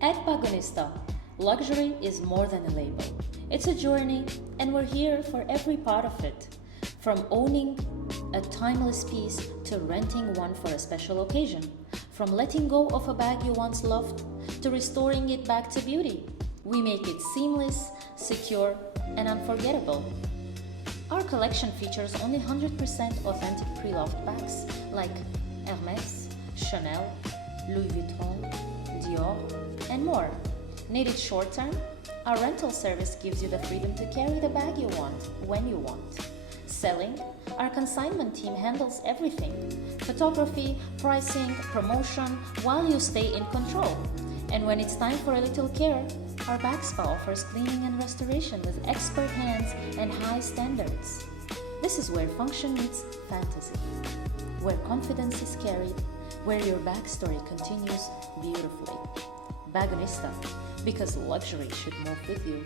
At Bagonista, luxury is more than a label. It's a journey, and we're here for every part of it. From owning a timeless piece to renting one for a special occasion. From letting go of a bag you once loved to restoring it back to beauty. We make it seamless, secure, and unforgettable. Our collection features only 100% authentic preloved bags like Hermès, Chanel, Louis Vuitton, Dior, and more. Need it short term? Our rental service gives you the freedom to carry the bag you want, when you want. Selling? Our consignment team handles everything. Photography, pricing, promotion, while you stay in control. And when it's time for a little care, our bag spa offers cleaning and restoration with expert hands and high standards. This is where function meets fantasy, where confidence is carried, where your backstory continues beautifully. Bagonista, because luxury should move with you.